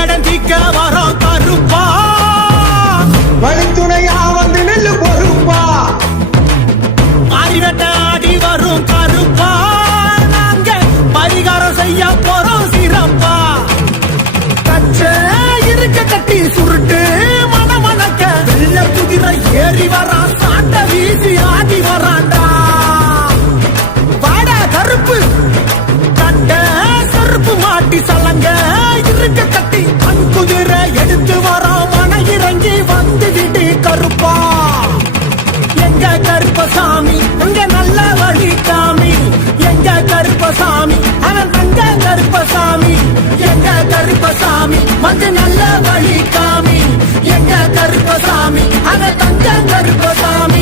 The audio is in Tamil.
கடந்திக்க வரோம் கருப்பா வழித்துணையா வந்து நெல்லு பொறுப்பா மாறிவட்ட ஆடி வரும் கருப்பா நாங்க பரிகாரம் செய்ய போறோம் சிறப்பா கச்ச இருக்க கட்டி சுருட்டு மணமணக்க வெள்ள குதிரை ஏறி வரா சாட்ட வீசி ஆடி வராண்டா வாடா கருப்பு கட்ட செருப்பு மாட்டி சலங்க இருக்க கட்டி மண் குதிரை எடுத்து வரோம் மன இறங்கி வந்து விடு கருப்பா எங்க கருப்பசாமி அங்க நல்ல வழி காமி எங்க கருப்பசாமி அவன் தங்க கருப்பசாமி எங்க கருப்பசாமி வந்து நல்ல வழி காமி எங்க கருப்பசாமி அவன் தங்க கருப்பசாமி